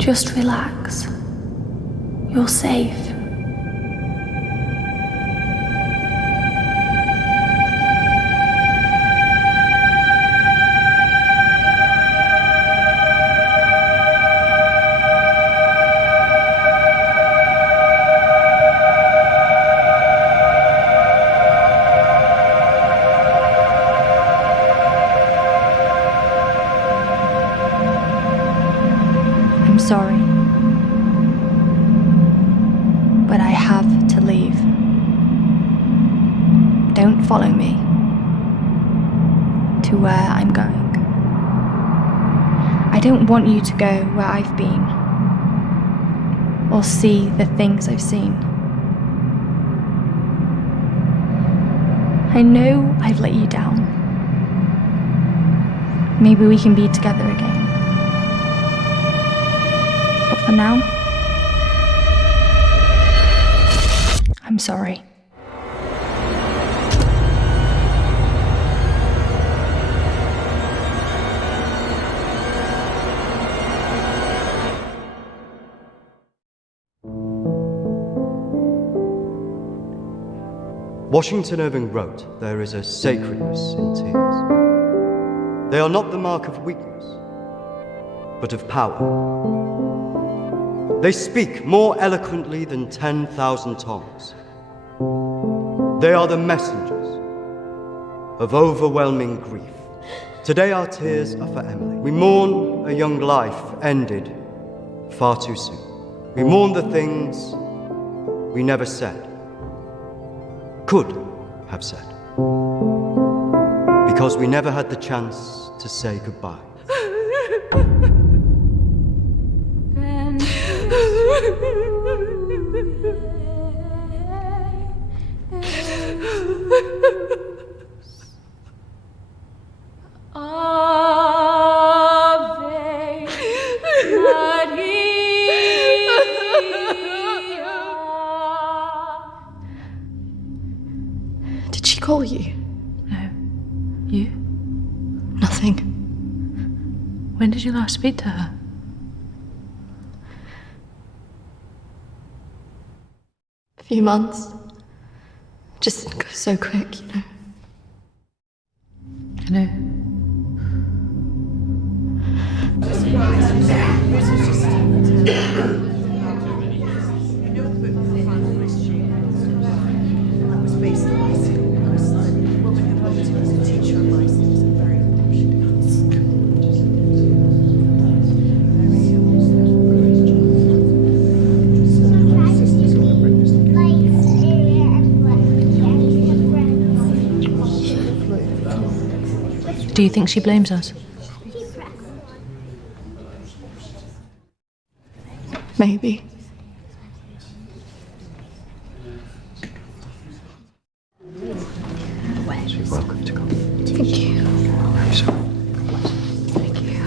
Just relax. You're safe. I'm sorry, but I have to leave. Don't follow me to where I'm going. I don't want you to go where I've been or see the things I've seen. I know I've let you down. Maybe we can be together again. But for now, I'm sorry. Washington Irving wrote, "There is a sacredness in tears. They are not the mark of weakness, but of power. They speak more eloquently than 10,000 tongues. They are the messengers of overwhelming grief. Today our tears are for Emily. We mourn a young life ended far too soon. We mourn the things we never said, could have said, because we never had the chance to say goodbye. Did she call you? No. You? Nothing. When did you last speak to her? A few months. Just goes so quick, you know. I know. Do you think she blames us? Maybe. You're welcome to come. Thank you. I'm sorry. Thank you.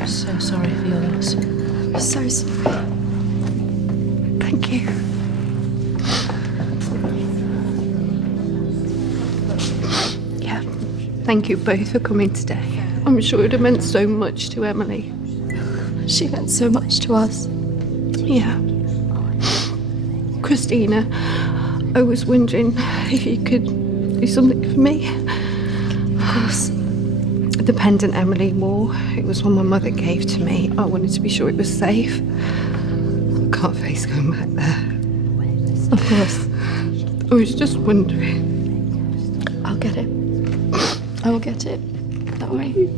I'm so sorry for your loss. I'm so sorry. Thank you. Yeah. Thank you both for coming today. I'm sure it would have meant so much to Emily. She meant so much to us. Yeah. Kristina, I was wondering if you could do something for me. Of course. The pendant Emily wore, it was one my mother gave to me. I wanted to be sure it was safe. I can't face going back there. Of course. I was just wondering. I'll get it. I will get it. Don't worry.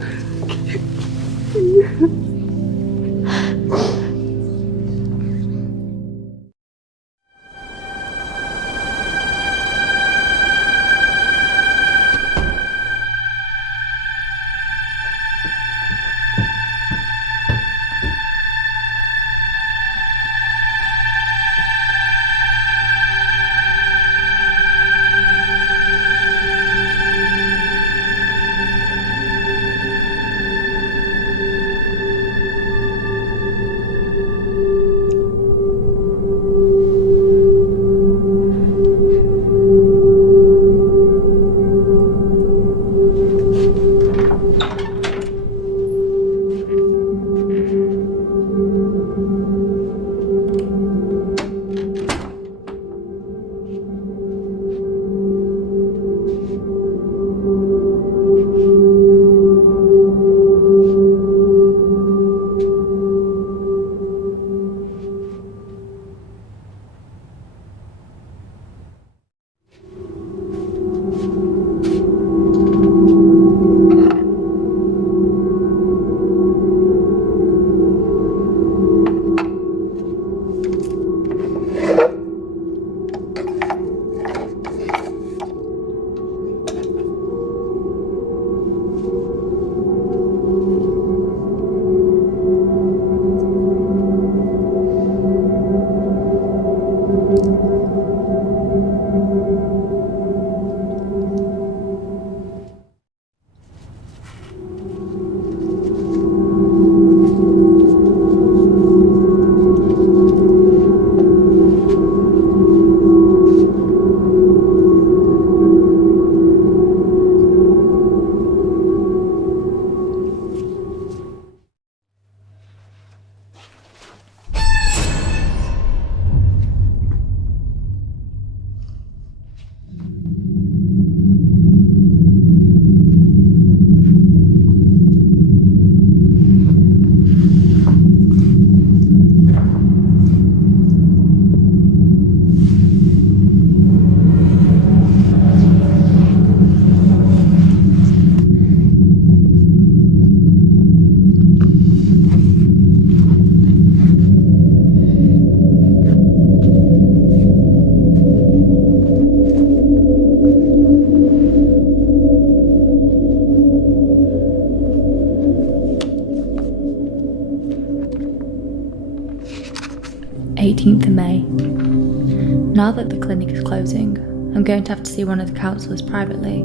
18th of May. Now that the clinic is closing, I'm going to have to see one of the counsellors privately.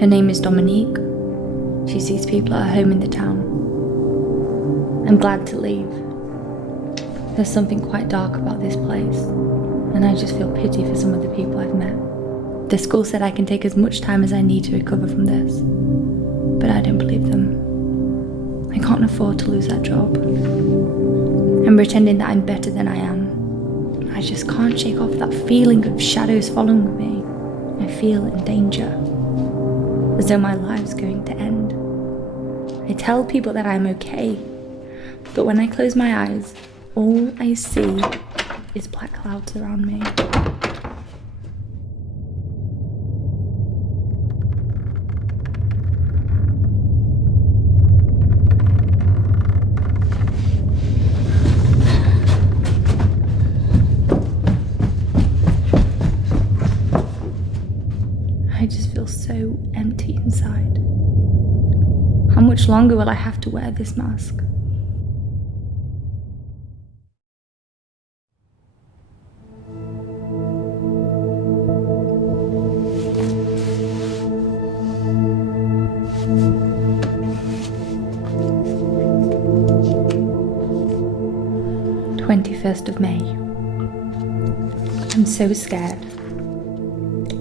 Her name is Dominique. She sees people at her home in the town. I'm glad to leave. There's something quite dark about this place, and I just feel pity for some of the people I've met. The school said I can take as much time as I need to recover from this, but I don't believe them. I can't afford to lose that job. I'm pretending that I'm better than I am. I just can't shake off that feeling of shadows following me. I feel in danger, as though my life's going to end. I tell people that I'm okay, but when I close my eyes, all I see is black clouds around me. I just feel so empty inside. How much longer will I have to wear this mask? of May. I'm so scared.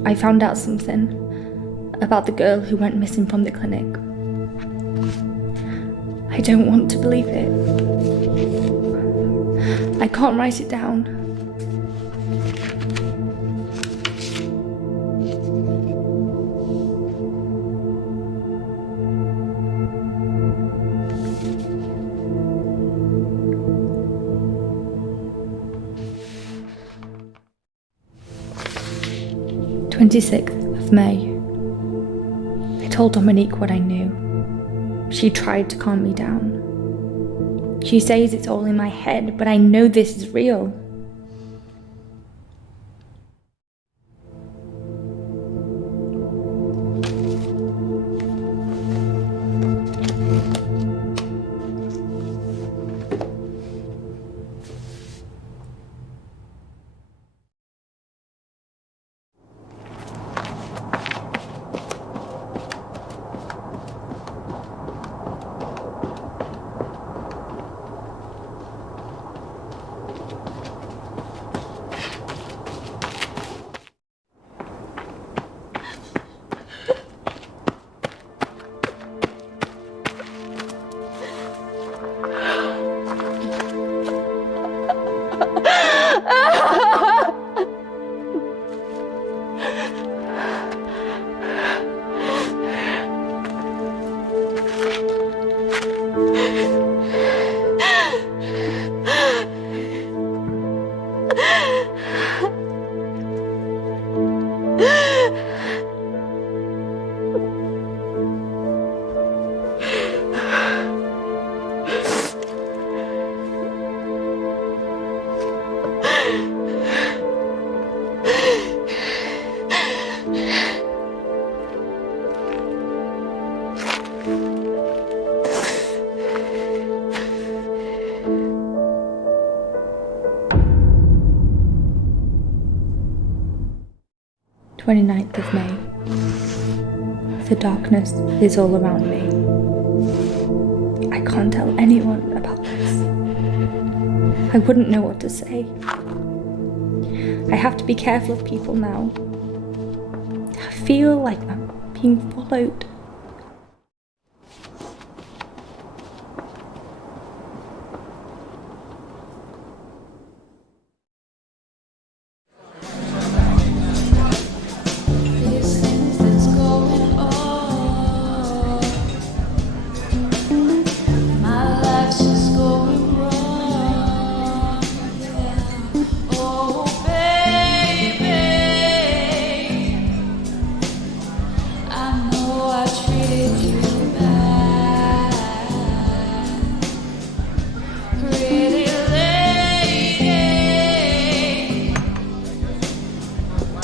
I found out something about the girl who went missing from the clinic. I don't want to believe it. I can't write it down. of May. I told Dominique what I knew. She tried to calm me down. She says it's all in my head, but I know this is real. Of May. The darkness is all around me. I can't tell anyone about this. I wouldn't know what to say. I have to be careful of people now. I feel like I'm being followed.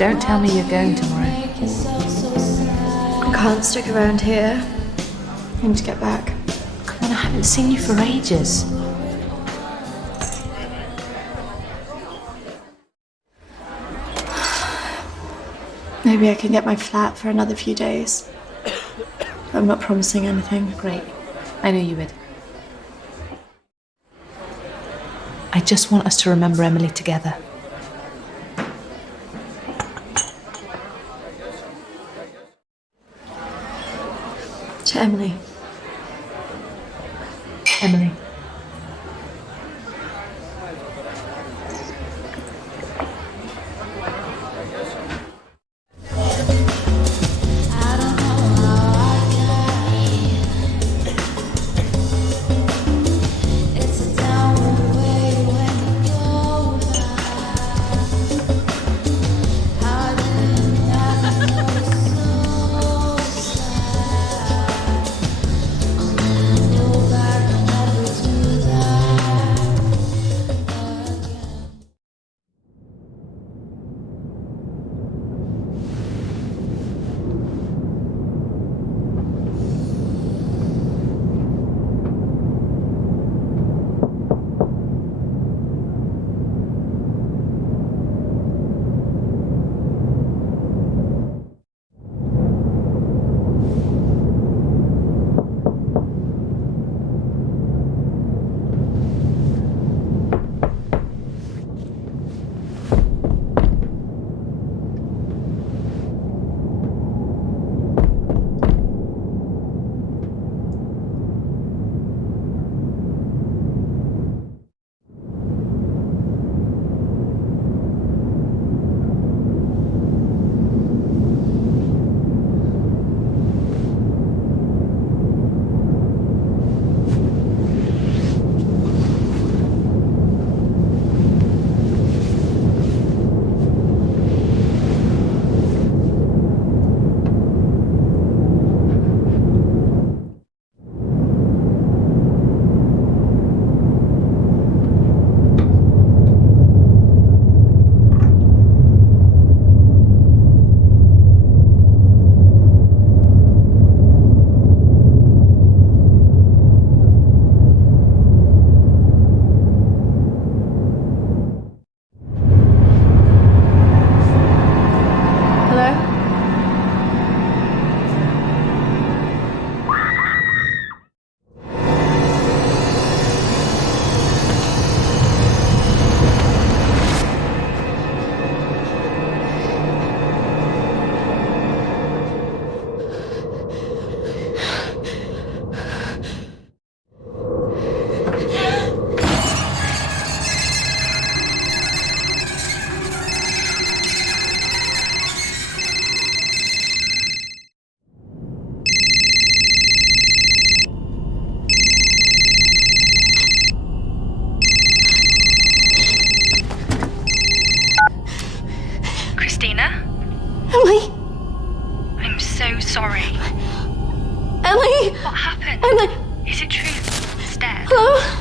Don't tell me you're going tomorrow. I can't stick around here. I need to get back. Come on, I haven't seen you for ages. Maybe I can get my flat for another few days. I'm not promising anything. Great. I knew you would. I just want us to remember Emily together. To Emily. Emily. Kristina? Emily! I'm so sorry. Emily! What happened? Emily! Is it true? It's dead. Hello?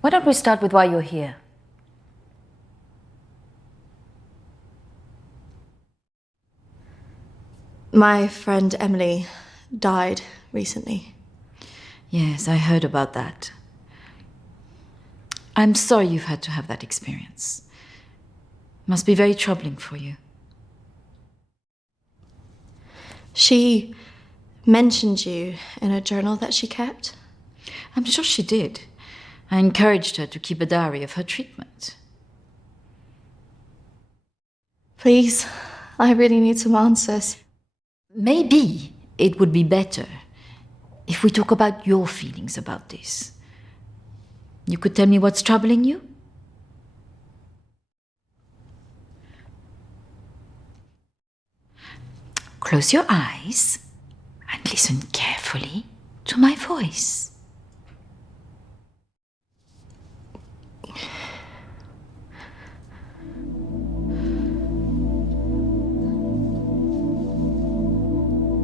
Why don't we start with why you're here? My friend Emily died recently. Yes, I heard about that. I'm sorry you've had to have that experience. Must be very troubling for you. She mentioned you in a journal that she kept. I'm sure she did. I encouraged her to keep a diary of her treatment. Please, I really need some answers. Maybe it would be better if we talk about your feelings about this, you could tell me what's troubling you? Close your eyes and listen carefully to my voice.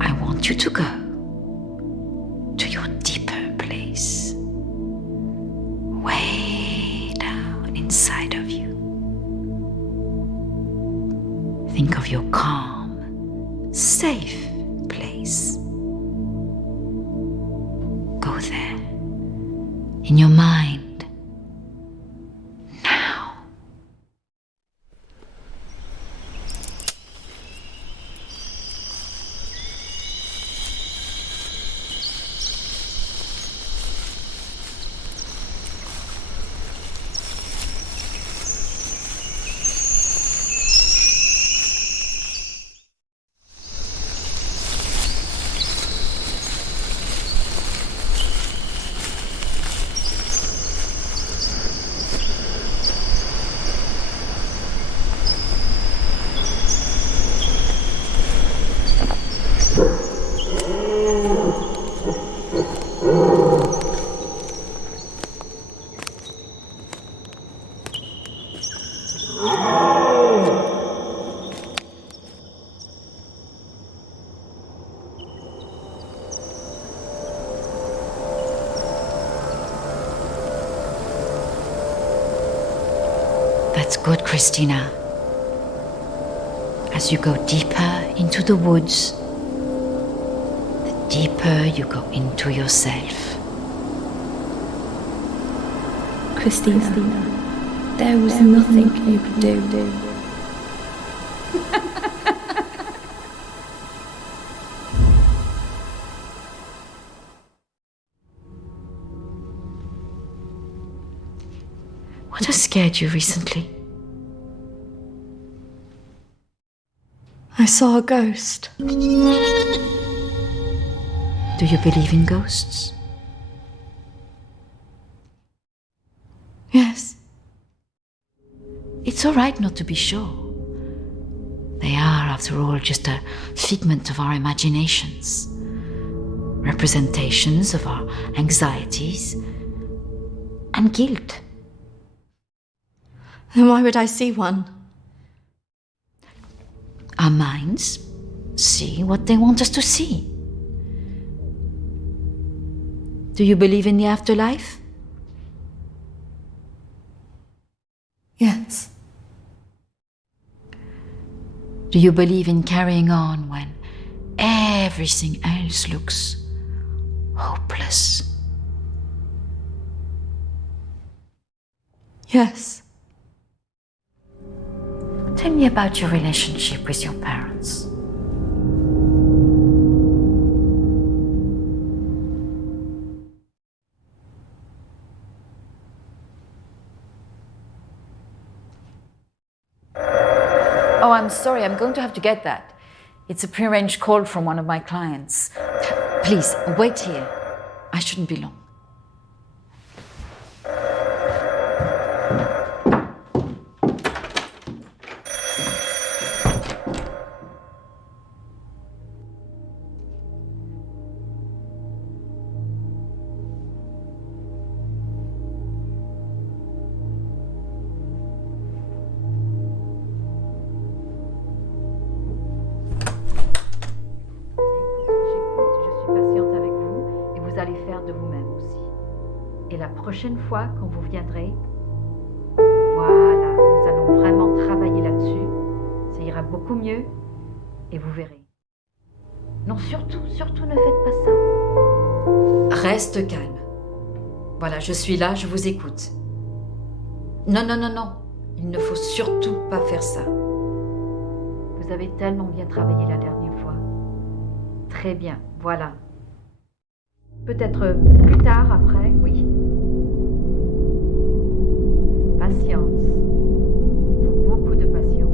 I want you to go to your deeper place, way down inside of you. Think of your calm, safe place. Go there, in your mind, now. That's good, Kristina. As you go deeper into the woods, the deeper you go into yourself. Kristina, there was nothing you could do. What has scared you recently? I saw a ghost. Do you believe in ghosts? Yes. It's all right not to be sure. They are, after all, just a figment of our imaginations, representations of our anxieties and guilt. Then why would I see one? Our minds see what they want us to see. Do you believe in the afterlife? Yes. Do you believe in carrying on when everything else looks hopeless? Yes. Tell me about your relationship with your parents. Oh, I'm sorry, I'm going to have to get that. It's a prearranged call from one of my clients. Please, wait here. I shouldn't be long. Et la prochaine fois, quand vous viendrez, voilà, nous allons vraiment travailler là-dessus. Ça ira beaucoup mieux et vous verrez. Non, surtout ne faites pas ça. Reste calme. Voilà, je suis là, je vous écoute. Non. Il ne faut surtout pas faire ça. Vous avez tellement bien travaillé la dernière fois. Très bien, voilà. Peut-être plus tard, après, oui. Patience. Il faut beaucoup de patience.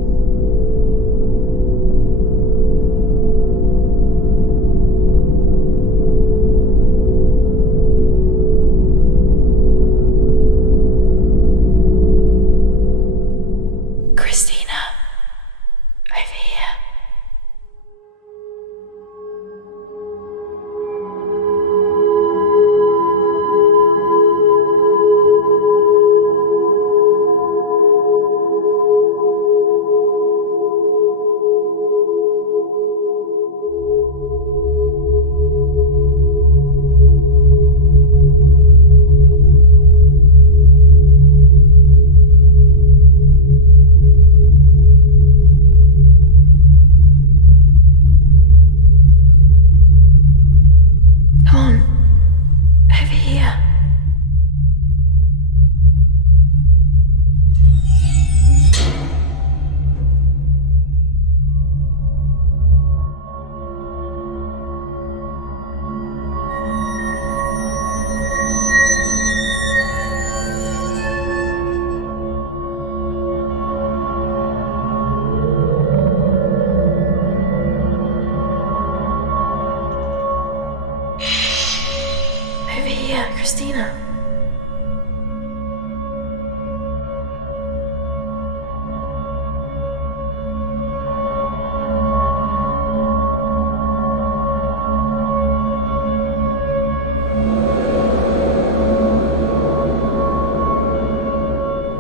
Kristina.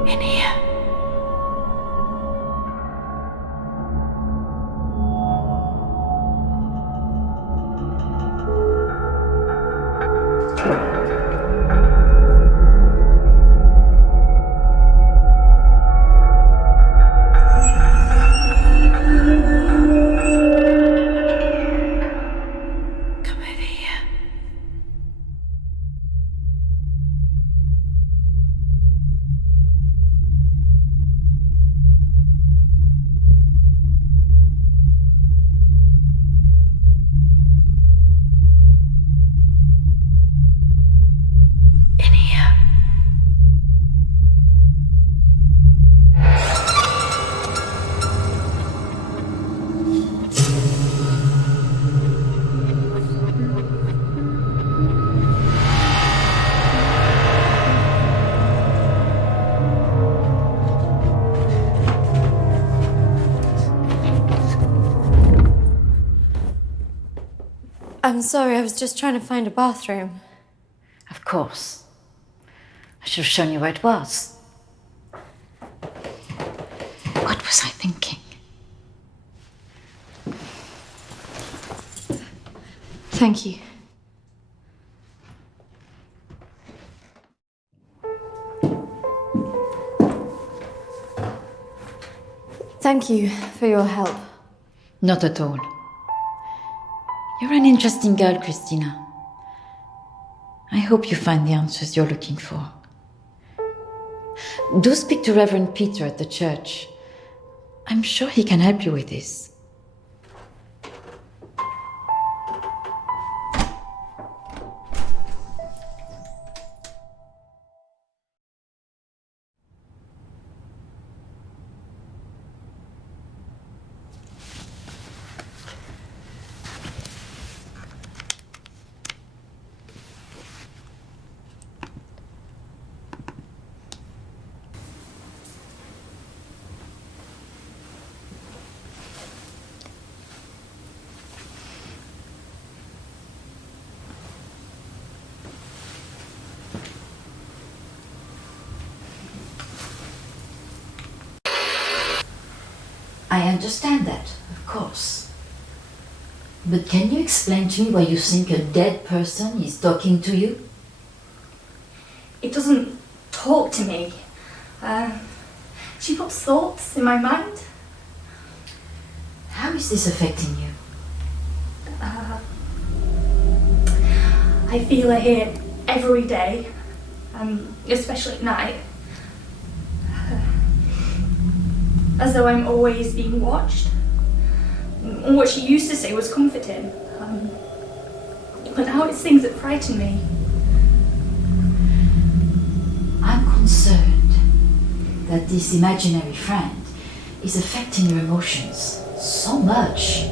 In here. Come over here. In here. I'm sorry, I was just trying to find a bathroom. Of course. I should have shown you where it was. What was I thinking? Thank you. Thank you for your help. Not at all. You're an interesting girl, Kristina. I hope you find the answers you're looking for. Do speak to Reverend Peter at the church. I'm sure he can help you with this. I understand that, of course. But can you explain to me why you think a dead person is talking to you? It doesn't talk to me. She puts thoughts in my mind. How is this affecting you? I feel her here every day, especially at night. As though I'm always being watched. What she used to say was comforting. But now it's things that frighten me. I'm concerned that this imaginary friend is affecting your emotions so much.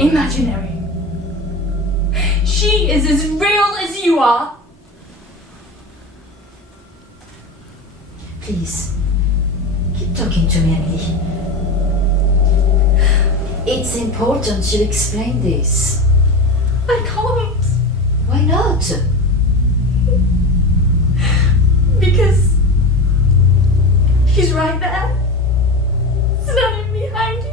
Imaginary. She is as real as you are. Please, keep talking to me, Emily. It's important you explain this. I can't. Why not? Because she's right there, standing behind you.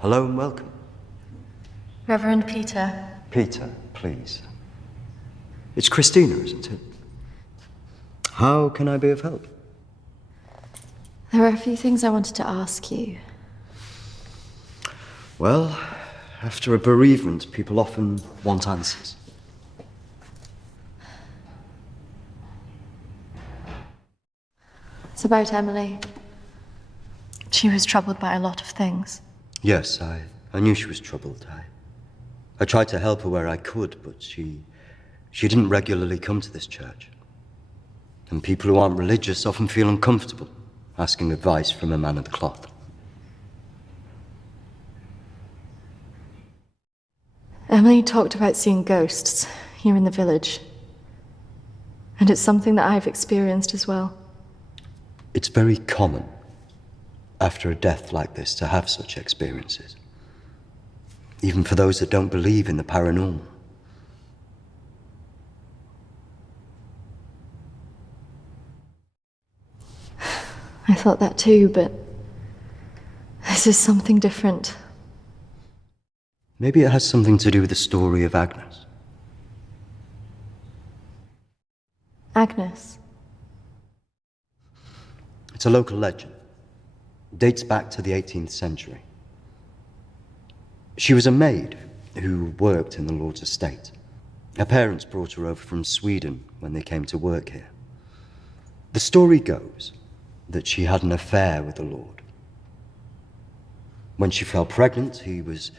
Hello and welcome. Reverend Peter. Peter, please. It's Kristina, isn't it? How can I be of help? There are a few things I wanted to ask you. Well, after a bereavement, people often want answers. about Emily? She was troubled by a lot of things. Yes, I knew she was troubled. I tried to help her where I could, but she didn't regularly come to this church. And people who aren't religious often feel uncomfortable asking advice from a man of the cloth. Emily talked about seeing ghosts here in the village. And it's something that I've experienced as well. It's very common after a death like this to have such experiences. Even for those that don't believe in the paranormal. I thought that too, but this is something different. Maybe it has something to do with the story of Agnes. Agnes. It's a local legend. It dates back to the 18th century. She was a maid who worked in the Lord's estate. Her parents brought her over from Sweden when they came to work here. The story goes that she had an affair with the Lord. When she fell pregnant, he was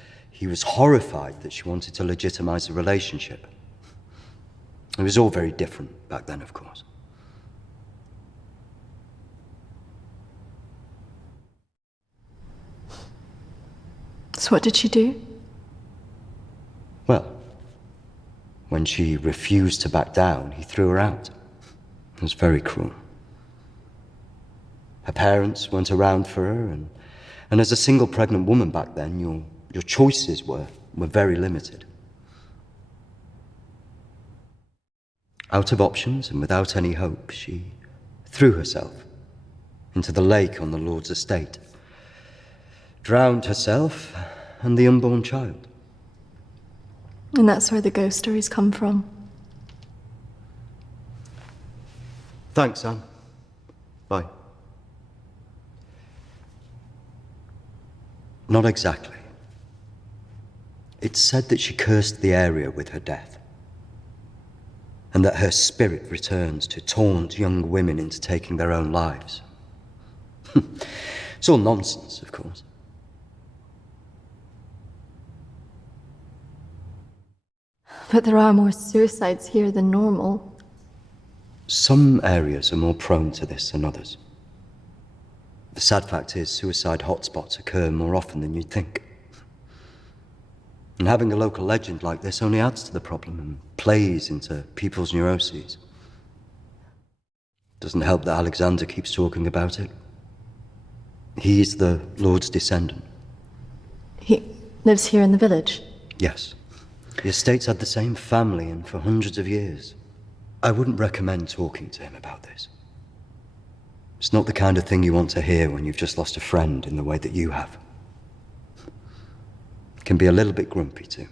horrified that she wanted to legitimize the relationship. It was all very different back then, of course. So what did she do? Well, when she refused to back down, he threw her out. It was very cruel. Her parents weren't around for her, and as a single pregnant woman back then, your choices were very limited. Out of options and without any hope, she threw herself into the lake on the Lord's estate, drowned herself and the unborn child. And that's where the ghost stories come from. Thanks, Anne. Bye. Not exactly. It's said that she cursed the area with her death, and that her spirit returns to taunt young women into taking their own lives. It's all nonsense, of course. But there are more suicides here than normal. Some areas are more prone to this than others. The sad fact is, suicide hotspots occur more often than you'd think. And having a local legend like this only adds to the problem and plays into people's neuroses. Doesn't help that Alexander keeps talking about it. He's the Lord's descendant. He lives here in the village? Yes. The estate's had the same family and for hundreds of years. I wouldn't recommend talking to him about this. It's not the kind of thing you want to hear when you've just lost a friend in the way that you have. It can be a little bit grumpy too.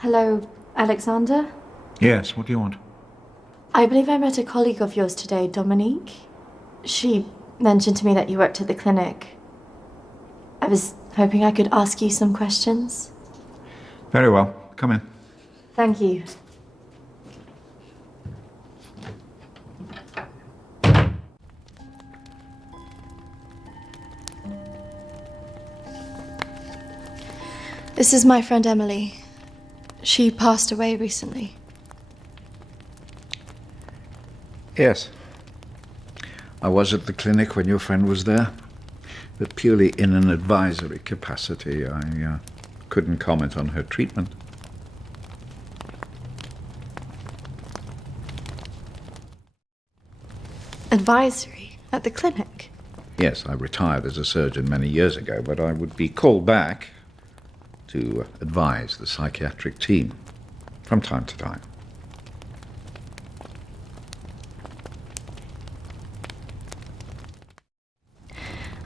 Hello, Alexander? Yes, what do you want? I believe I met a colleague of yours today, Dominique. She mentioned to me that you worked at the clinic. I was hoping I could ask you some questions. Very well. Come in. Thank you. This is my friend Emily. She passed away recently. Yes. I was at the clinic when your friend was there, but purely in an advisory capacity. I couldn't comment on her treatment. Advisory? At the clinic? Yes, I retired as a surgeon many years ago, but I would be called back to advise the psychiatric team from time to time.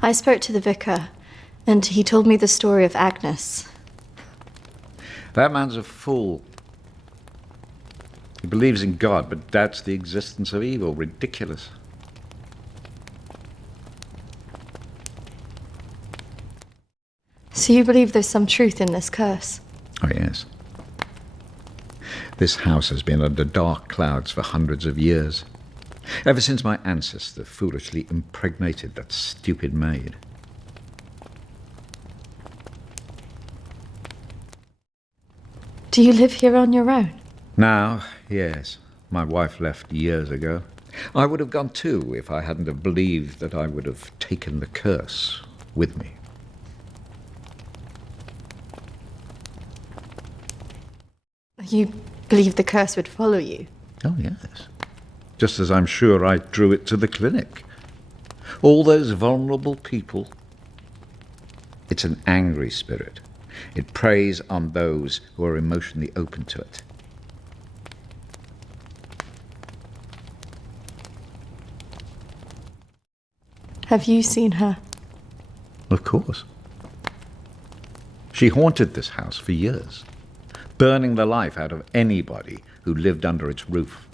I spoke to the vicar, and he told me the story of Agnes. That man's a fool. He believes in God, but doubts the existence of evil. Ridiculous. So you believe there's some truth in this curse? Oh, yes. This house has been under dark clouds for hundreds of years. Ever since my ancestor foolishly impregnated that stupid maid. Do you live here on your own? Now, yes. My wife left years ago. I would have gone too if I hadn't have believed that I would have taken the curse with me. You believe the curse would follow you? Oh, yes. Just as I'm sure I drew it to the clinic. All those vulnerable people. It's an angry spirit. It preys on those who are emotionally open to it. Have you seen her? Of course. She haunted this house for years, burning the life out of anybody who lived under its roof.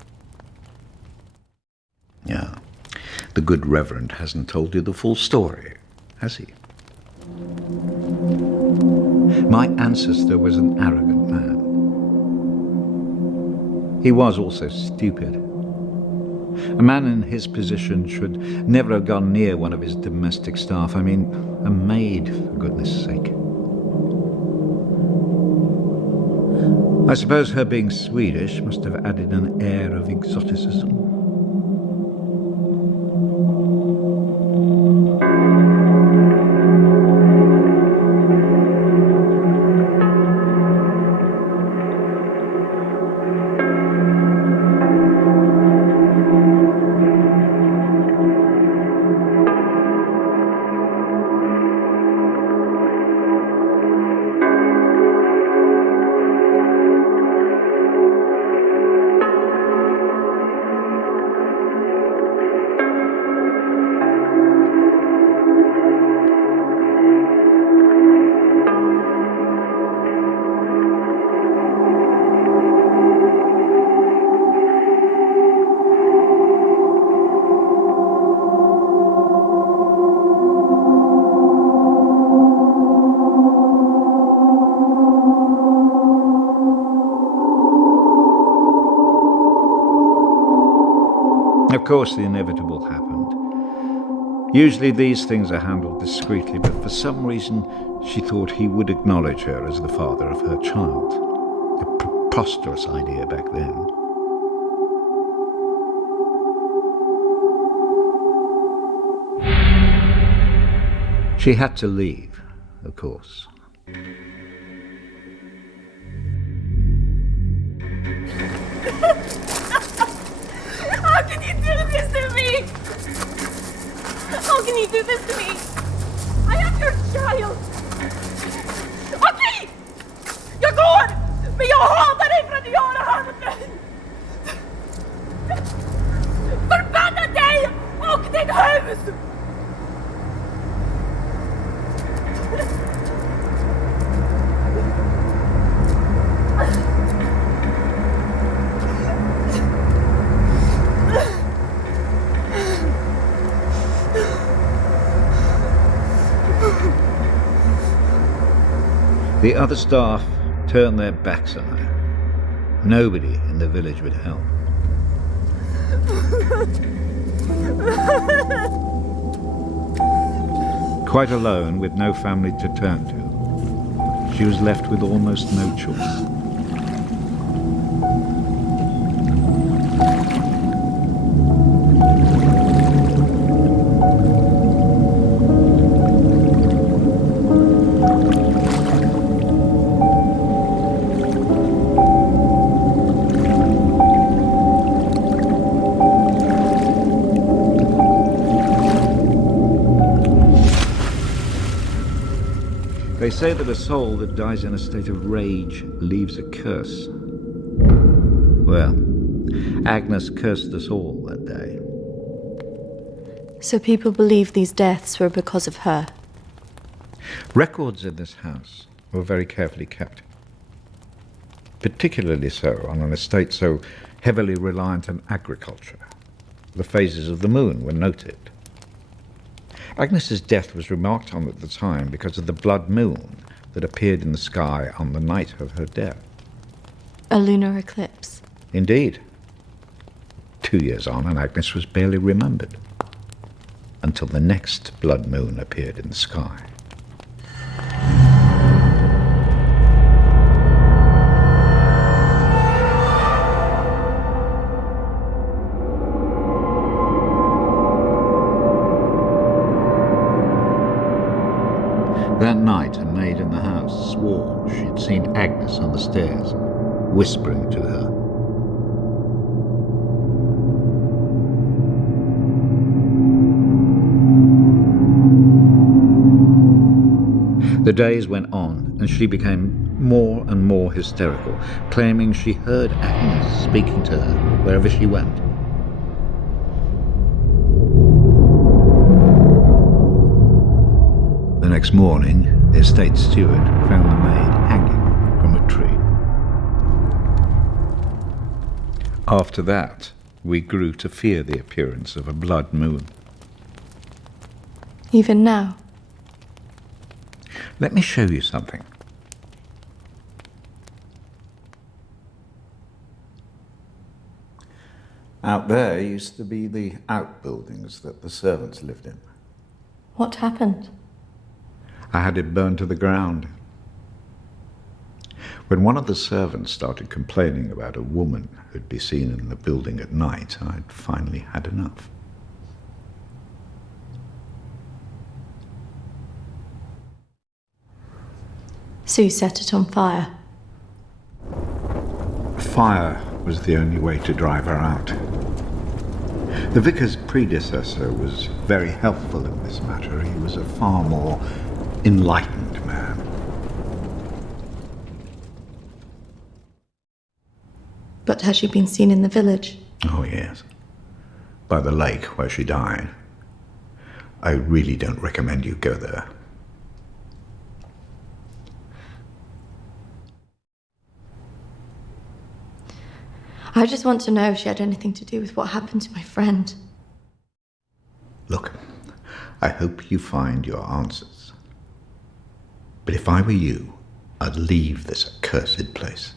Yeah, the good Reverend hasn't told you the full story, has he? My ancestor was an arrogant man. He was also stupid. A man in his position should never have gone near one of his domestic staff. I mean, a maid, for goodness sake. I suppose her being Swedish must have added an air of exoticism. Of course, the inevitable happened. Usually these things are handled discreetly, but for some reason she thought he would acknowledge her as the father of her child. A preposterous idea back then. She had to leave, of course. How can you do this to me? How can you do this to me? I am your child. Okej! Jag går! Men jag hatar dig för att du gör det här mot mig! Förbanna dig och ditt hus! The other staff turned their backs on her. Nobody in the village would help. Quite alone, with no family to turn to, she was left with almost no choice. They say that a soul that dies in a state of rage leaves a curse. Well, Agnes cursed us all that day. So people believe these deaths were because of her. Records in this house were very carefully kept. Particularly so on an estate so heavily reliant on agriculture. The phases of the moon were noted. Agnes's death was remarked on at the time because of the blood moon that appeared in the sky on the night of her death. A lunar eclipse. Indeed. 2 years on, and Agnes was barely remembered, until the next blood moon appeared in the sky. That night, a maid in the house swore she'd seen Agnes on the stairs, whispering to her. The days went on, and she became more and more hysterical, claiming she heard Agnes speaking to her wherever she went. The next morning, the estate steward found the maid hanging from a tree. After that, we grew to fear the appearance of a blood moon. Even now. Let me show you something. Out there used to be the outbuildings that the servants lived in. What happened? I had it burned to the ground. When one of the servants started complaining about a woman who'd be seen in the building at night, I'd finally had enough. So you set it on fire? Fire was the only way to drive her out. The vicar's predecessor was very helpful in this matter. He was a far more enlightened man. But has she been seen in the village? Oh, yes. By the lake where she died. I really don't recommend you go there. I just want to know if she had anything to do with what happened to my friend. Look, I hope you find your answers. But if I were you, I'd leave this accursed place.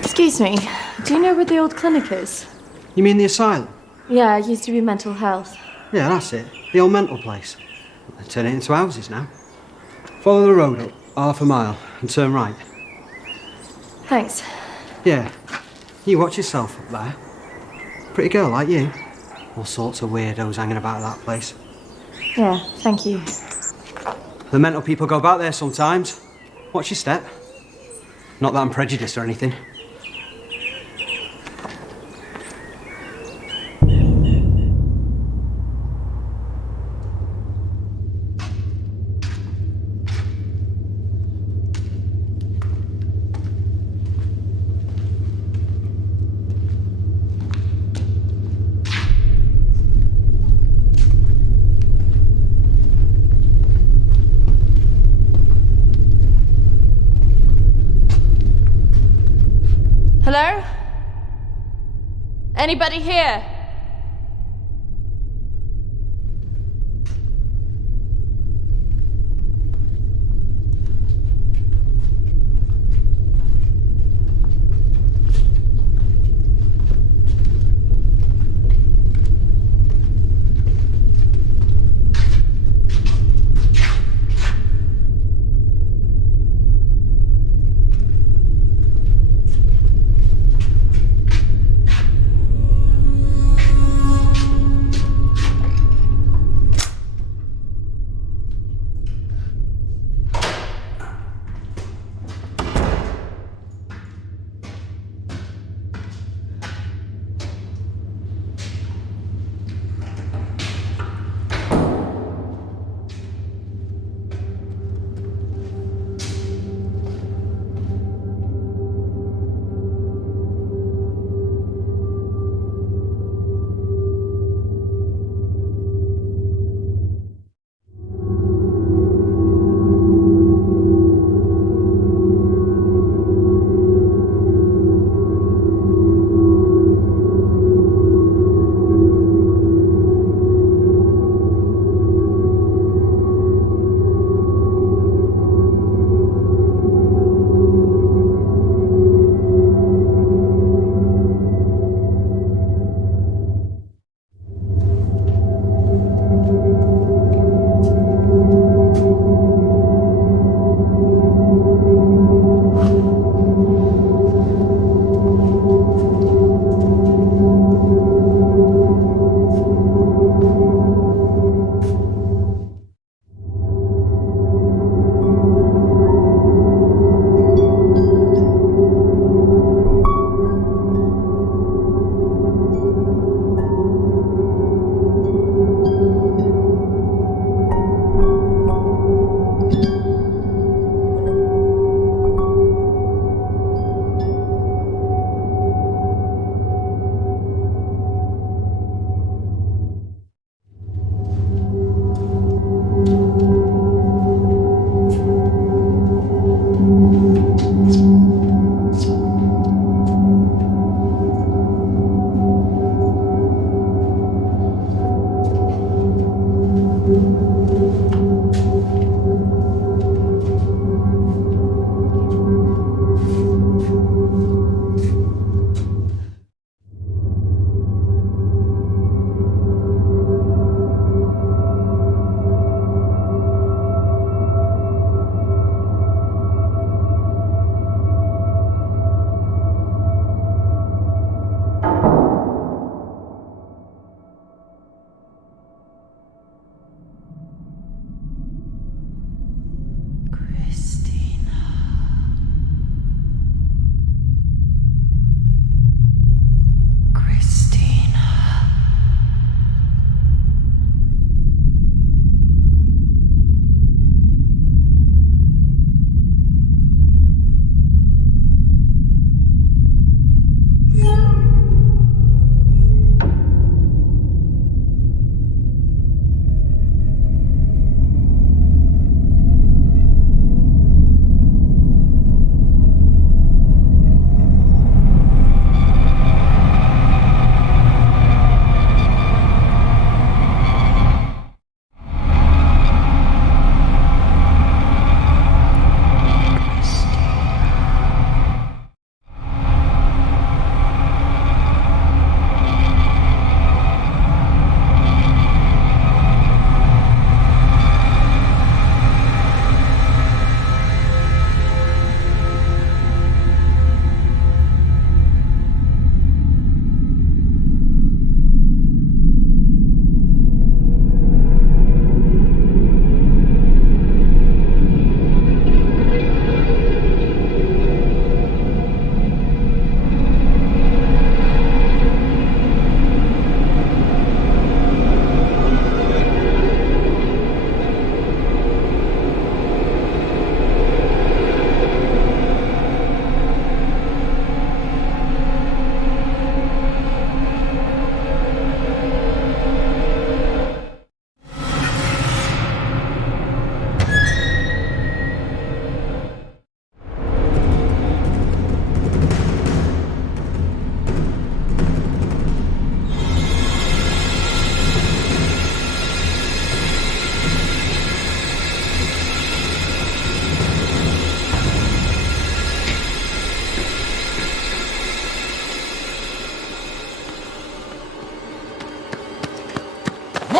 Excuse me, do you know where the old clinic is? You mean the asylum? Yeah, it used to be mental health. Yeah, that's it. The old mental place. They turn it into houses now. Follow the road up, half a mile, and turn right. Thanks. Yeah. You watch yourself up there. Pretty girl like you. All sorts of weirdos hanging about that place. Yeah, thank you. The mental people go back there sometimes. Watch your step. Not that I'm prejudiced or anything. Hello? Anybody here?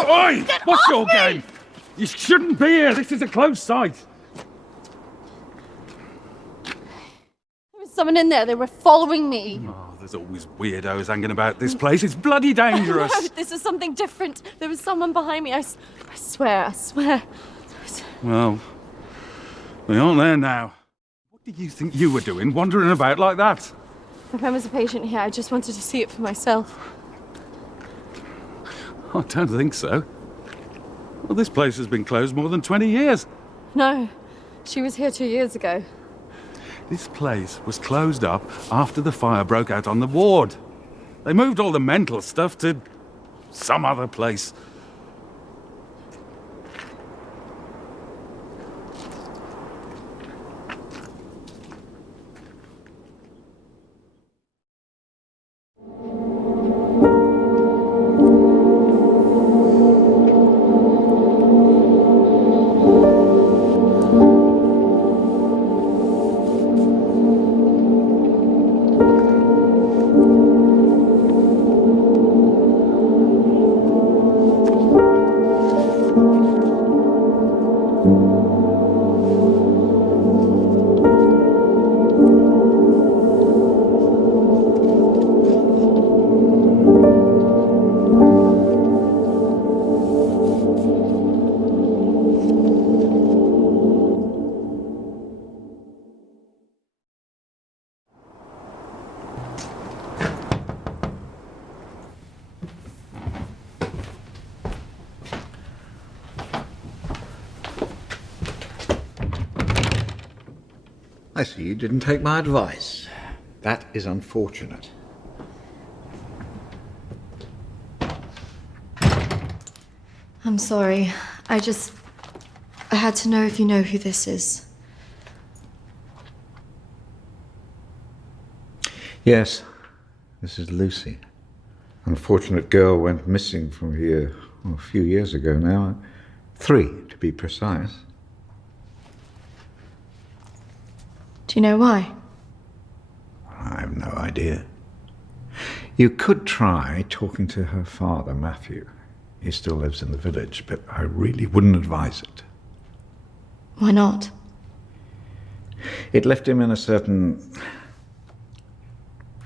Oi! What's your game? You shouldn't be here. This is a closed site. There was someone in there. They were following me. Oh, there's always weirdos hanging about this place. It's bloody dangerous. No, this is something different. There was someone behind me. I swear. Well, we aren't there now. What did you think you were doing, wandering about like that? My friend was a patient here. I just wanted to see it for myself. I don't think so. Well, this place has been closed more than 20 years. No, she was here 2 years ago. This place was closed up after the fire broke out on the ward. They moved all the mental stuff to some other place. I see you didn't take my advice. That is unfortunate. I'm sorry. I had to know if you know who this is. Yes, this is Lucy. Unfortunate girl went missing from here a few years ago now. 3, to be precise. Do you know why? I have no idea. You could try talking to her father, Matthew. He still lives in the village, but I really wouldn't advise it. Why not? It left him in a certain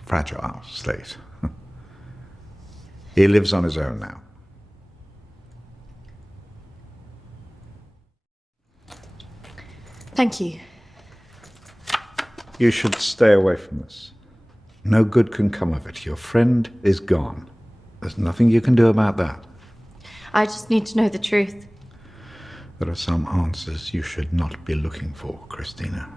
fragile state. He lives on his own now. Thank you. You should stay away from this. No good can come of it. Your friend is gone. There's nothing you can do about that. I just need to know the truth. There are some answers you should not be looking for, Kristina.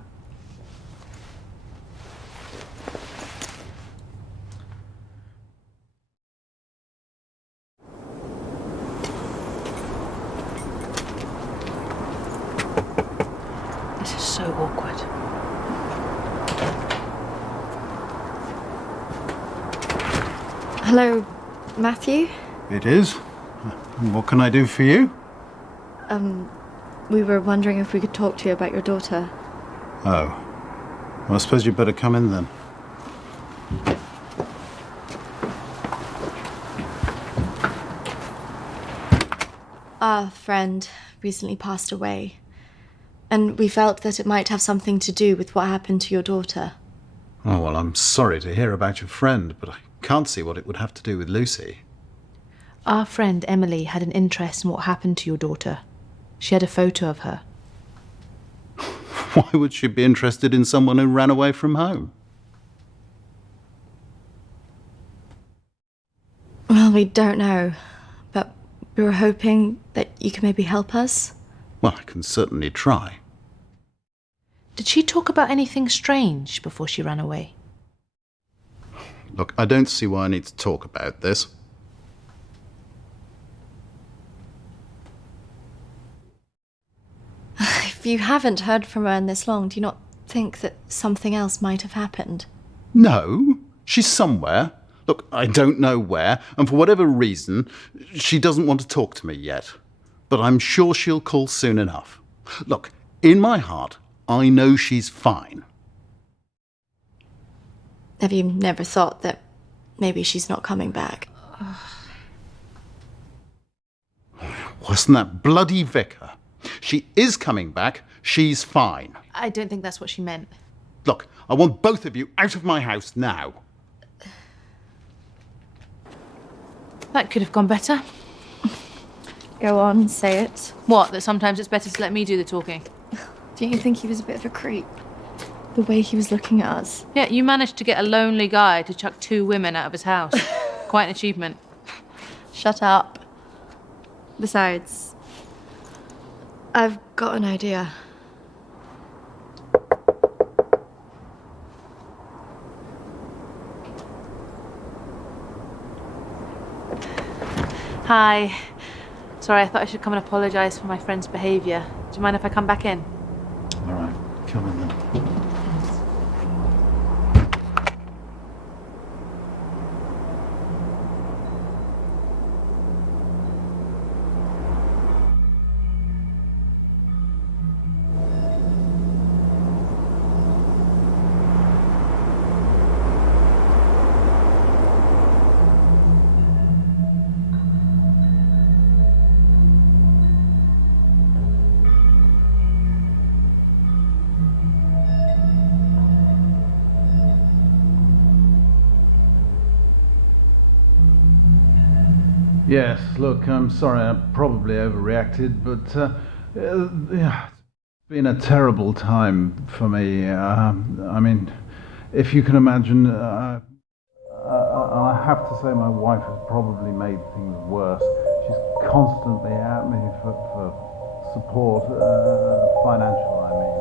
This is so awkward. Hello, Matthew? It is. What can I do for you? We were wondering if we could talk to you about your daughter. Oh. Well, I suppose you'd better come in then. Our friend recently passed away, and we felt that it might have something to do with what happened to your daughter. Oh, well, I'm sorry to hear about your friend, but I can't see what it would have to do with Lucy. Our friend Emily had an interest in what happened to your daughter. She had a photo of her. Why would she be interested in someone who ran away from home? Well, we don't know, but we were hoping that you could maybe help us. Well, I can certainly try. Did she talk about anything strange before she ran away? Look, I don't see why I need to talk about this. If you haven't heard from her in this long, do you not think that something else might have happened? No, she's somewhere. Look, I don't know where, and for whatever reason, she doesn't want to talk to me yet. But I'm sure she'll call soon enough. Look, in my heart, I know she's fine. Have you never thought that maybe she's not coming back? Worse than that bloody vicar. She is coming back. She's fine. I don't think that's what she meant. Look, I want both of you out of my house now. That could have gone better. Go on, say it. What, that sometimes it's better to let me do the talking? Don't you think he was a bit of a creep? The way he was looking at us. Yeah, you managed to get a lonely guy to chuck 2 women out of his house. Quite an achievement. Shut up. Besides, I've got an idea. Hi. Sorry, I thought I should come and apologise for my friend's behaviour. Do you mind if I come back in? All right, come in then. Yes, look, I'm sorry, I probably overreacted, but yeah, it's been a terrible time for me. I mean, if you can imagine, I have to say my wife has probably made things worse. She's constantly at me for support, financial, I mean.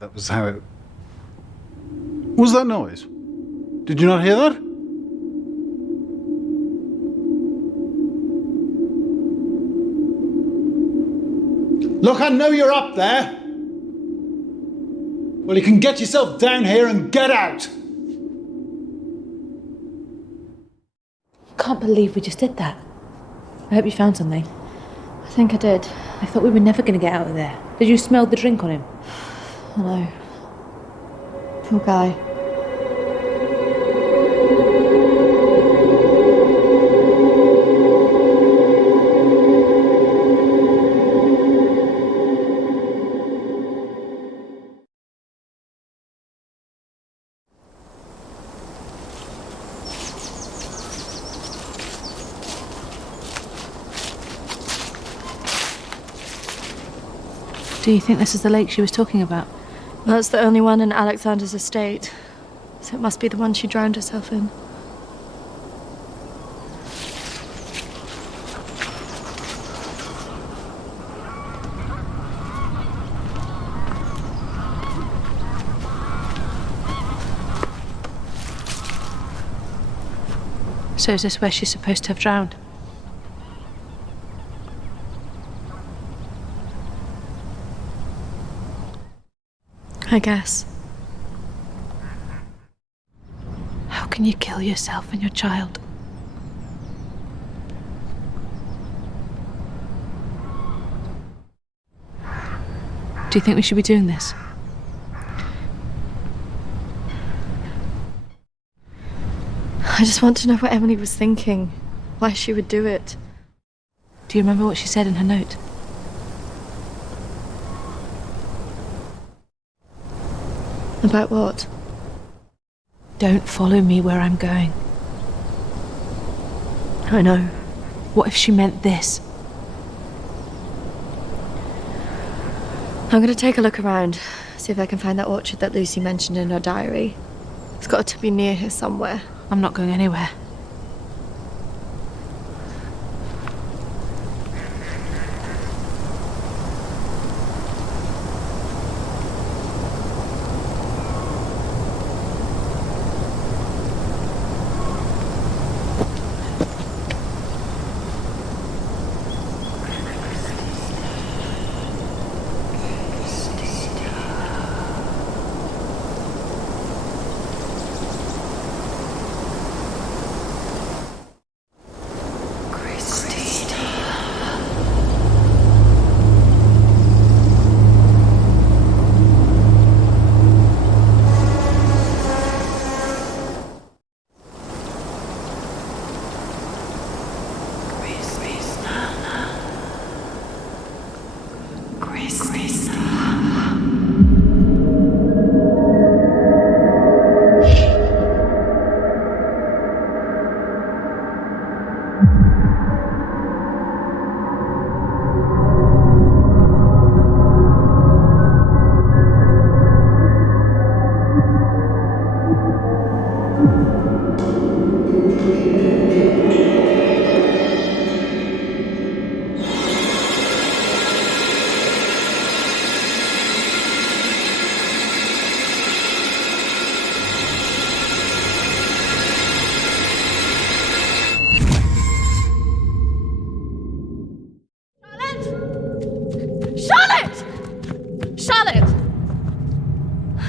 That was how it... What was that noise? Did you not hear that? Look, I know you're up there. Well, you can get yourself down here and get out. Can't believe we just did that. I hope you found something. I think I did. I thought we were never going to get out of there. Did you smell the drink on him? I know. Poor guy. Do you think this is the lake she was talking about? Well, that's the only one in Alexander's estate, so it must be the one she drowned herself in. So is this where she's supposed to have drowned? I guess. How can you kill yourself and your child? Do you think we should be doing this? I just want to know what Emily was thinking. Why she would do it. Do you remember what she said in her note? About what? Don't follow me where I'm going. I know. What if she meant this? I'm gonna take a look around, see if I can find that orchard that Lucy mentioned in her diary. It's got to be near here somewhere. I'm not going anywhere.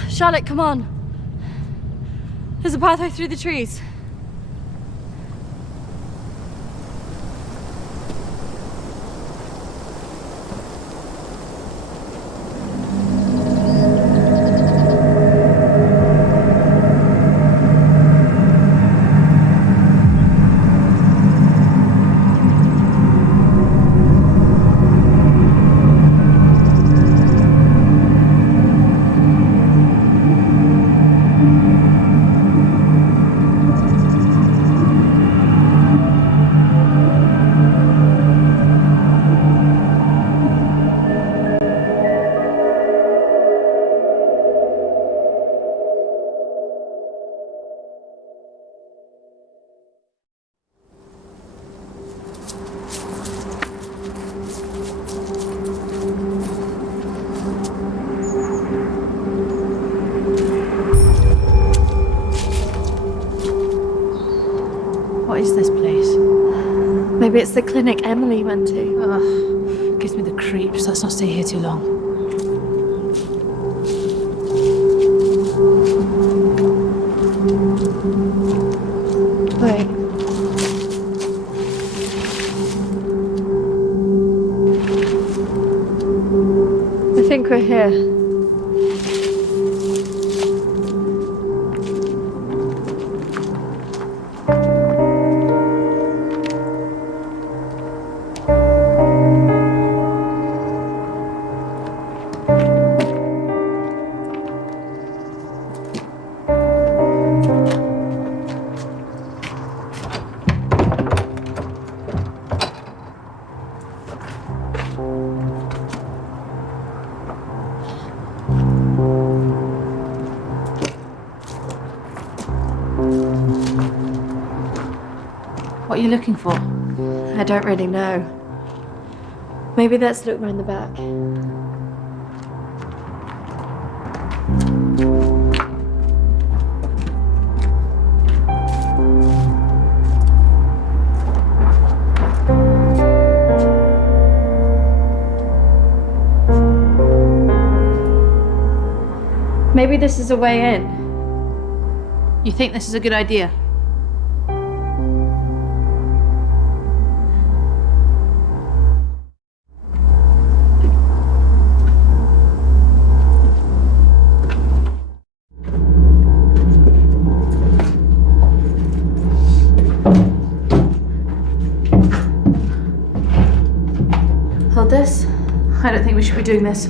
Charlotte, come on. There's a pathway through the trees. What is this place? Maybe it's the clinic Emily went to. Ugh, gives me the creeps. Let's not stay here too long. Wait. I think we're here. What are you looking for? I don't really know. Maybe let's look round the back. Maybe this is a way in. You think this is a good idea? Hold this. I don't think we should be doing this.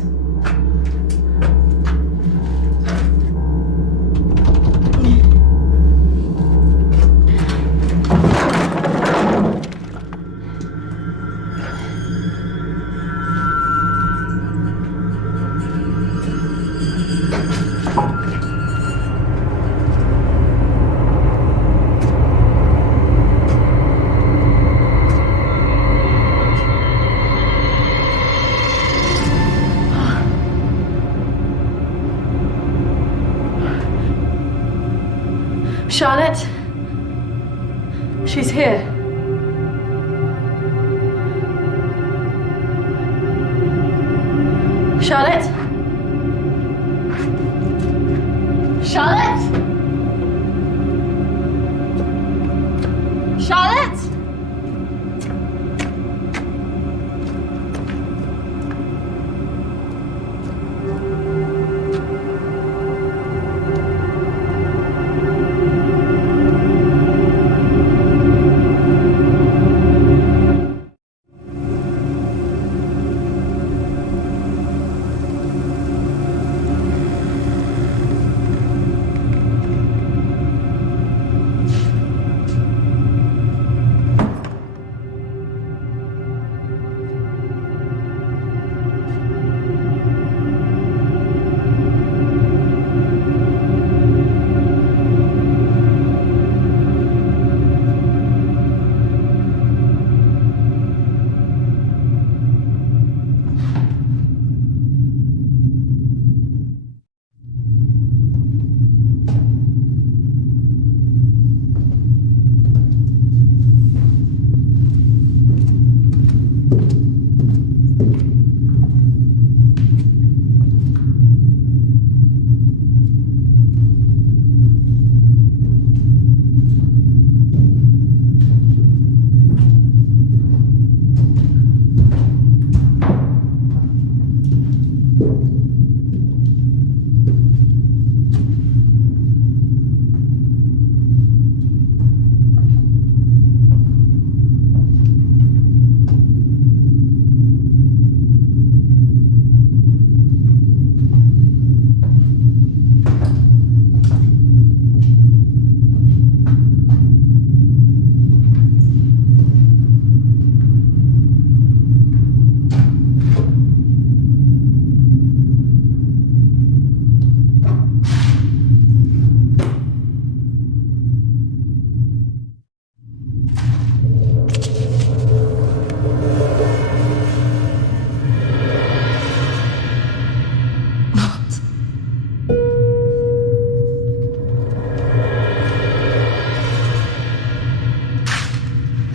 Charlotte? She's here. Charlotte? Charlotte? Charlotte?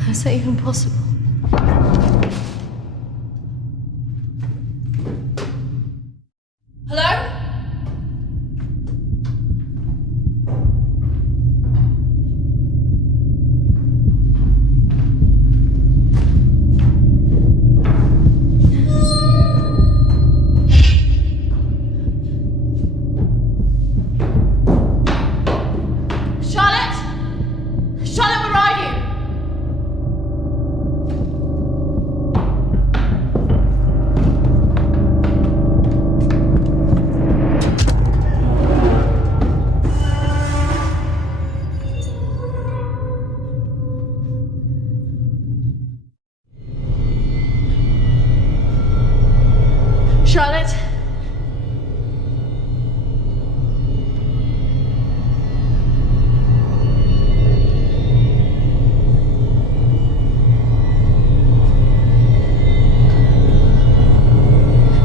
How's that even possible? Hello? Charlotte? Charlotte, where are you? Charlotte?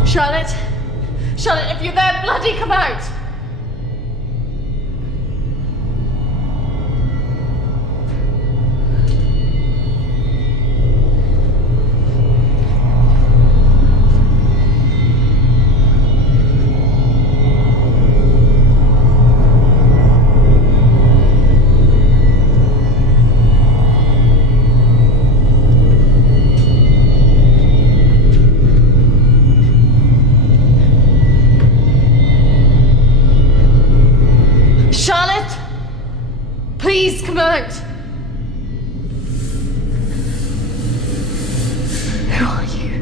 Charlotte? Charlotte, if you're there, bloody come out! Don't! Who are you?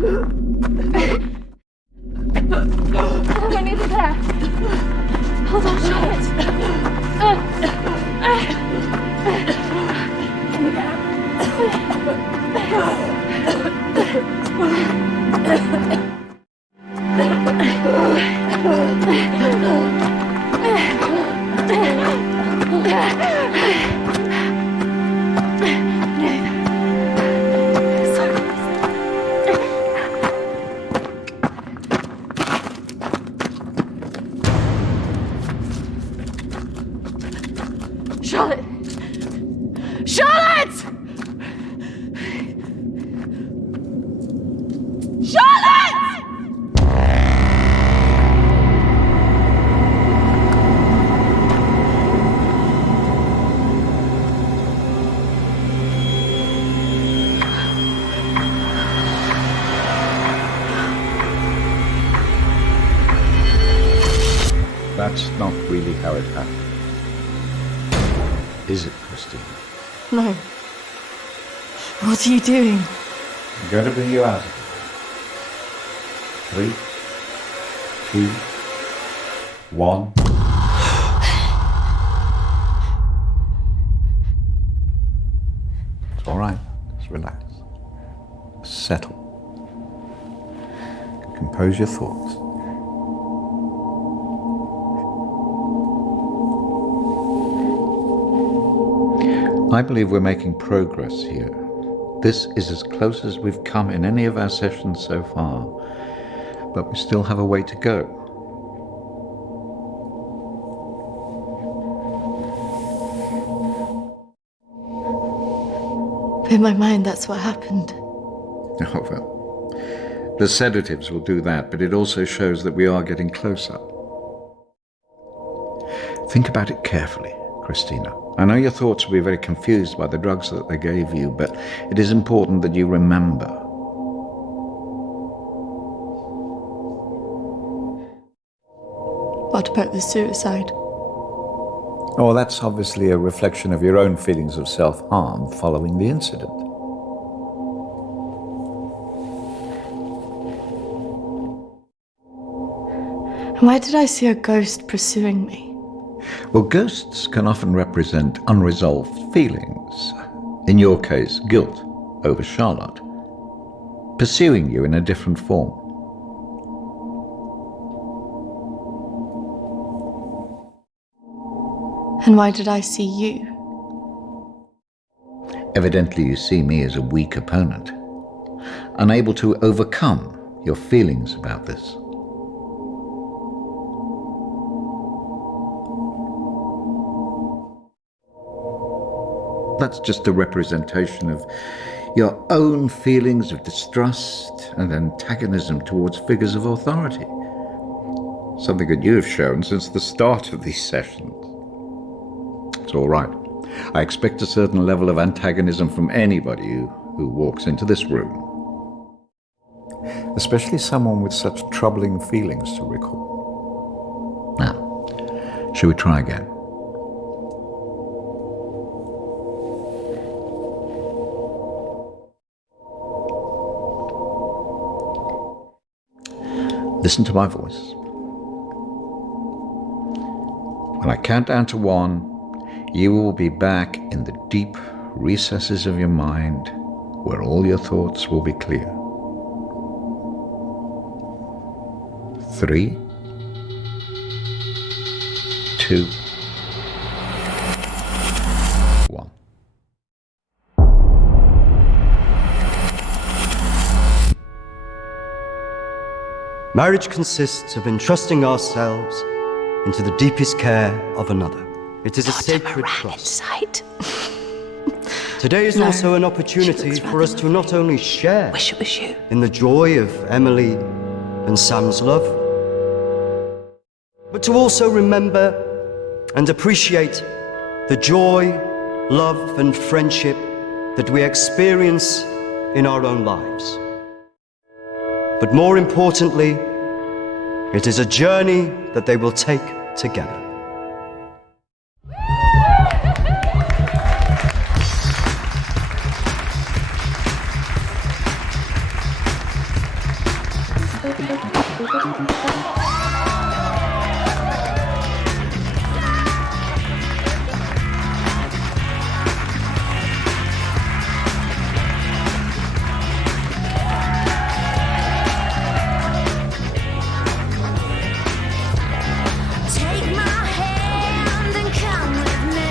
Oh, we're nearly there. Hold on, Charlotte. Charlotte! Charlotte! Charlotte! That's not really how it happened. Is it, Kristina? No. What are you doing? I'm going to bring you out of here. 3, 2, 1. It's all right. Just relax. Settle. Compose your thoughts. I believe we're making progress here. This is as close as we've come in any of our sessions so far, but we still have a way to go. In my mind, that's what happened. Oh, well. The sedatives will do that, but it also shows that we are getting closer. Think about it carefully, Kristina. I know your thoughts will be very confused by the drugs that they gave you, but it is important that you remember. What about the suicide? Oh, that's obviously a reflection of your own feelings of self-harm following the incident. Why did I see a ghost pursuing me? Well, ghosts can often represent unresolved feelings. In your case, guilt over Charlotte, pursuing you in a different form. And why did I see you? Evidently, you see me as a weak opponent, unable to overcome your feelings about this. That's just a representation of your own feelings of distrust and antagonism towards figures of authority. Something that you have shown since the start of these sessions. It's all right. I expect a certain level of antagonism from anybody who walks into this room. Especially someone with such troubling feelings to recall. Now, shall we try again? Listen to my voice. When I count down to 1, you will be back in the deep recesses of your mind where all your thoughts will be clear. 3, 2, 1. Marriage consists of entrusting ourselves into the deepest care of another. It is a sacred trust. Today is also an opportunity for us to not only share in the joy of Emily and Sam's love, but to also remember and appreciate the joy, love, and friendship that we experience in our own lives. But more importantly, it is a journey that they will take together. Take my hand and come with me.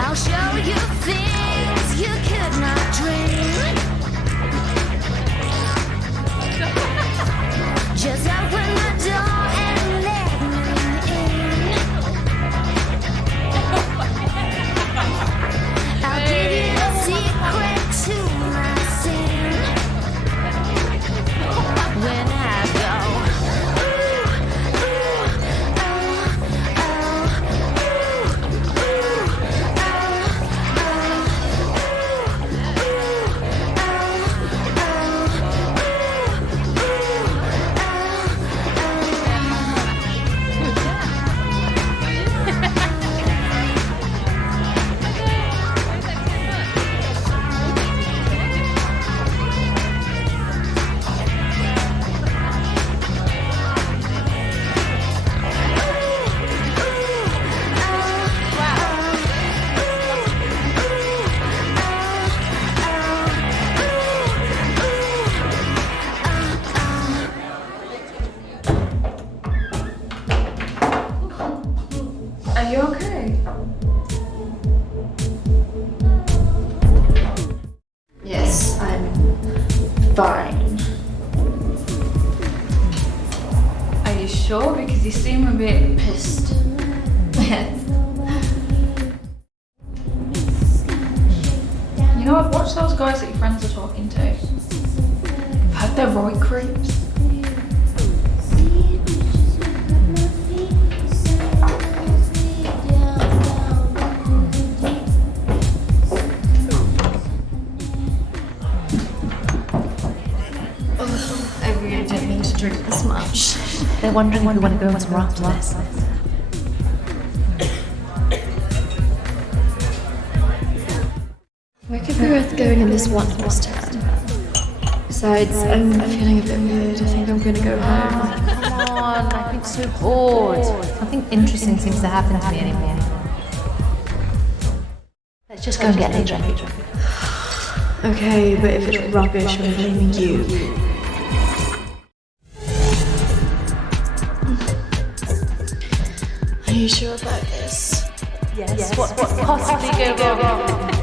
I'll show you things you could not dream. Just open the door and let me in. I'll give you a secret to my sin. When I go, ooh, ooh, oh, Are you okay? Yes, I'm fine. Are you sure? Because you seem a bit pissed. Yes. You know, I've watched those guys that your friends are talking to. I've heard they're Roy creeps. I really didn't mean to drink this much. They're wondering if we want to go somewhere after this. Where could be worth going in this one this time? Besides, I'm feeling a bit weird. I think I'm gonna go home. Come on, I've been so bored. Nothing interesting seems to happen to me anymore. Let's just go and get a drink. Okay, but if it's rubbish, I'm blaming you. Are you sure about this? Yes. What could possibly go wrong?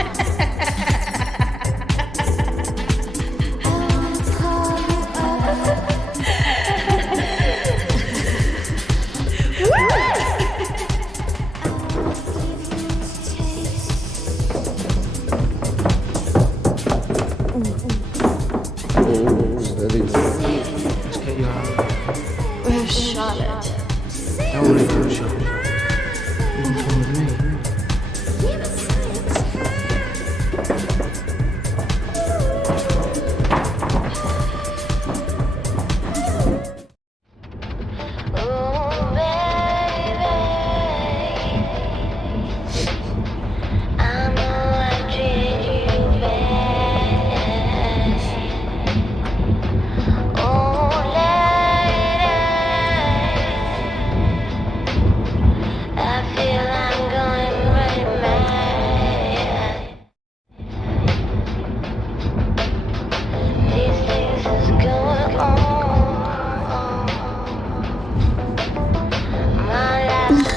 Let's get you out. Where's Charlotte? Don't worry about Charlotte. You can come with me.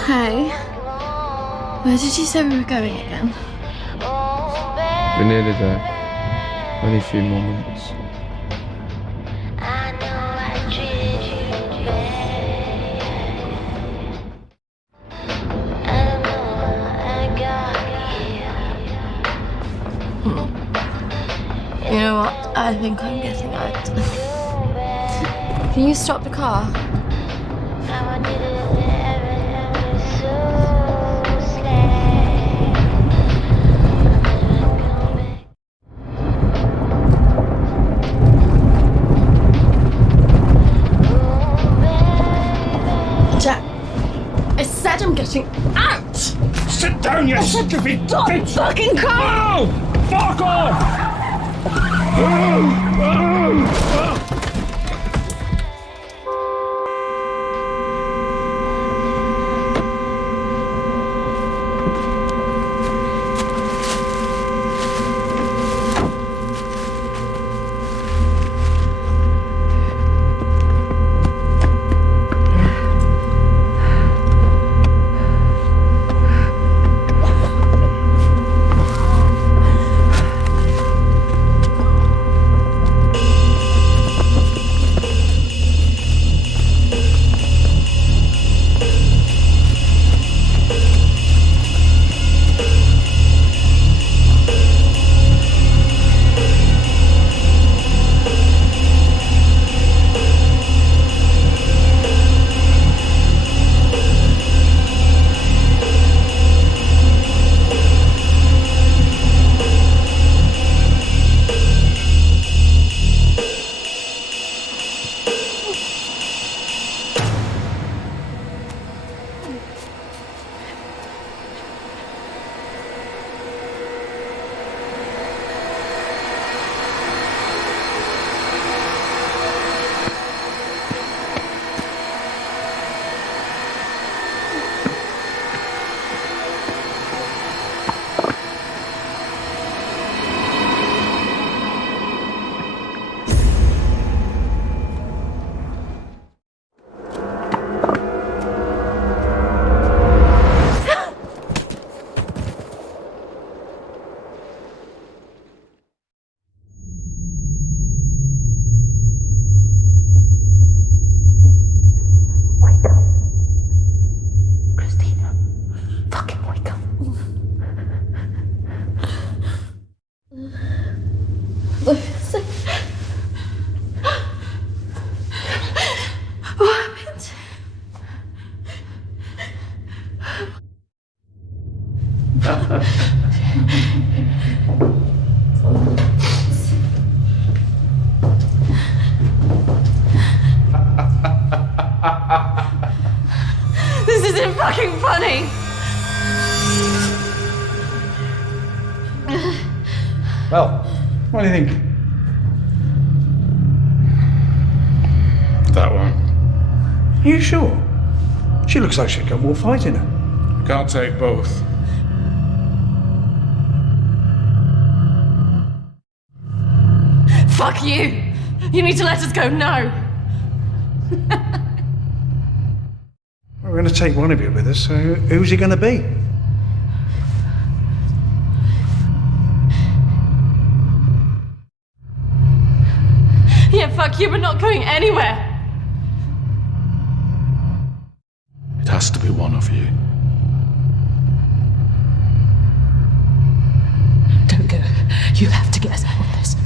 Hey, where did you say we were going again? We're nearly there. Only a few more minutes. You know what? I think I'm getting out. Can you stop the car? Jack, I said I'm getting out! Sit down, you stupid Stop bitch! fucking car! No! Fuck off! This isn't fucking funny. Well, what do you think? That one. Are you sure? She looks like she's got more fight in her. Can't take both. Fuck you. You need to let us go now. We're going to take one of you with us, so who's he going to be? Yeah, fuck you, we're not going anywhere. It has to be one of you. Don't go. You have to get us out of this.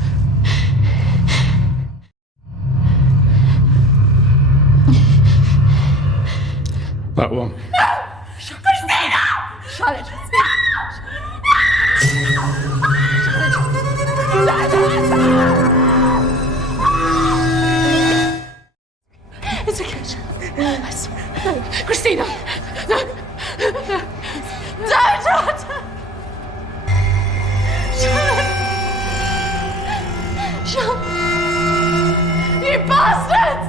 That one. No! Kristina! Charlotte. It's okay. I swear. No. Kristina! No! Don't! Charlotte! You bastards!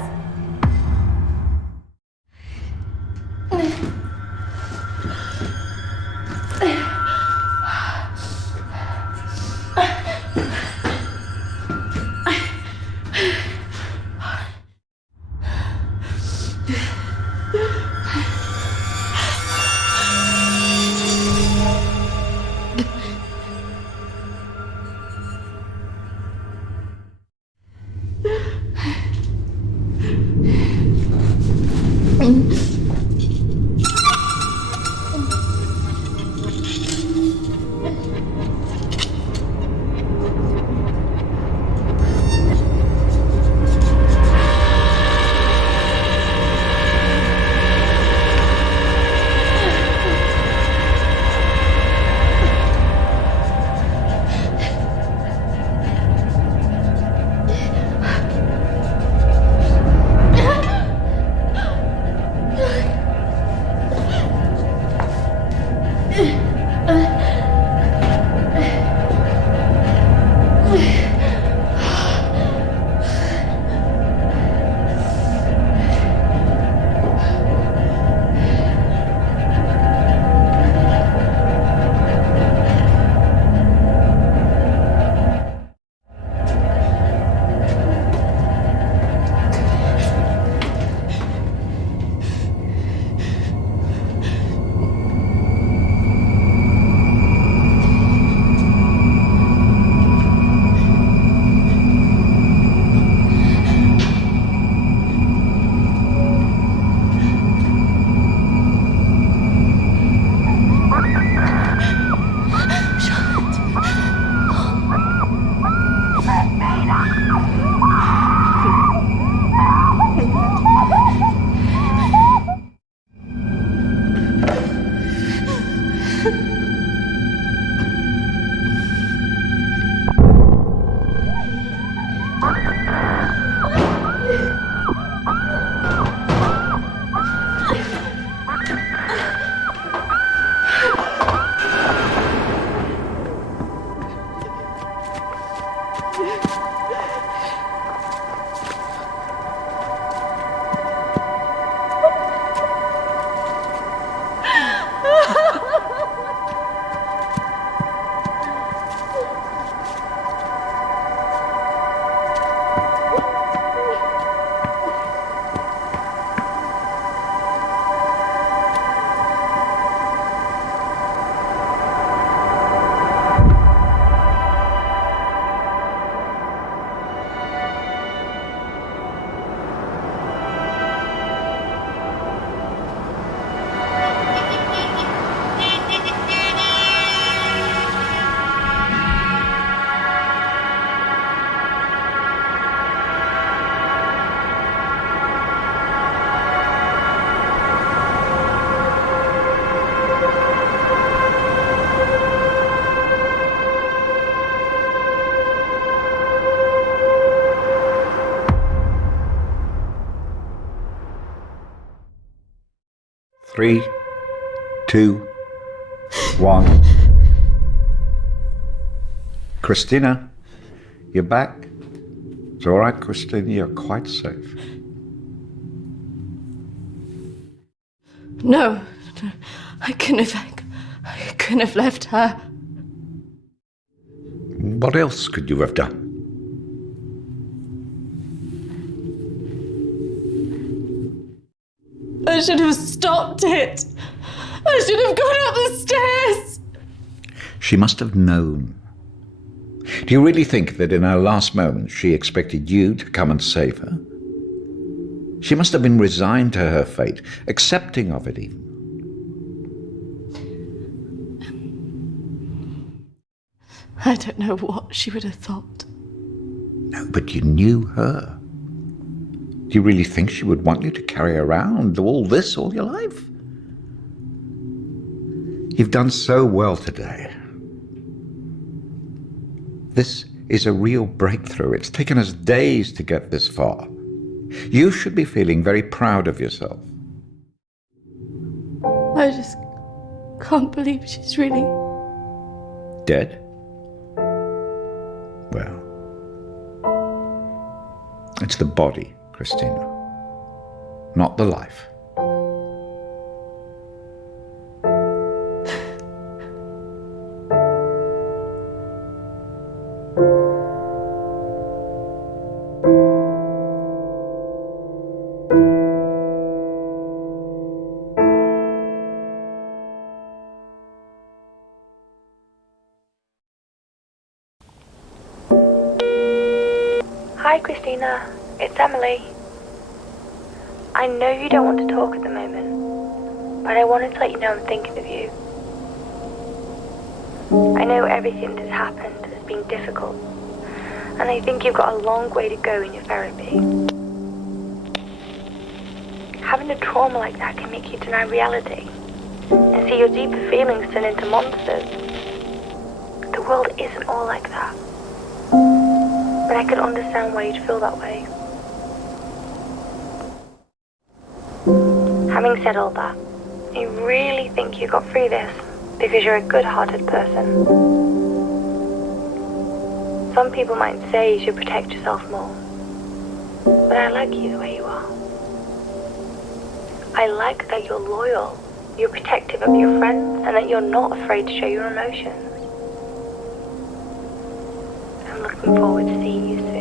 Three, 2, 1. Kristina, you're back. It's all right, Kristina, you're quite safe. No, I couldn't have left her. What else could you have done? I should have stopped it. I should have gone up the stairs. She must have known. Do you really think that in her last moments she expected you to come and save her? She must have been resigned to her fate, accepting of it even. I don't know what she would have thought. No, but you knew her. Do you really think she would want you to carry around all this all your life? You've done so well today. This is a real breakthrough. It's taken us days to get this far. You should be feeling very proud of yourself. I just can't believe she's really... Dead? Well, it's the body, Kristina, not the life. Hi, Kristina. It's Emily. I know you don't want to talk at the moment, but I wanted to let you know I'm thinking of you. I know everything that's happened has been difficult, and I think you've got a long way to go in your therapy. Having a trauma like that can make you deny reality and see your deeper feelings turn into monsters. The world isn't all like that. But I could understand why you'd feel that way. Having said all that, I really think you got through this because you're a good-hearted person. Some people might say you should protect yourself more, but I like you the way you are. I like that you're loyal, you're protective of your friends, and that you're not afraid to show your emotions. I'm looking forward to seeing you soon.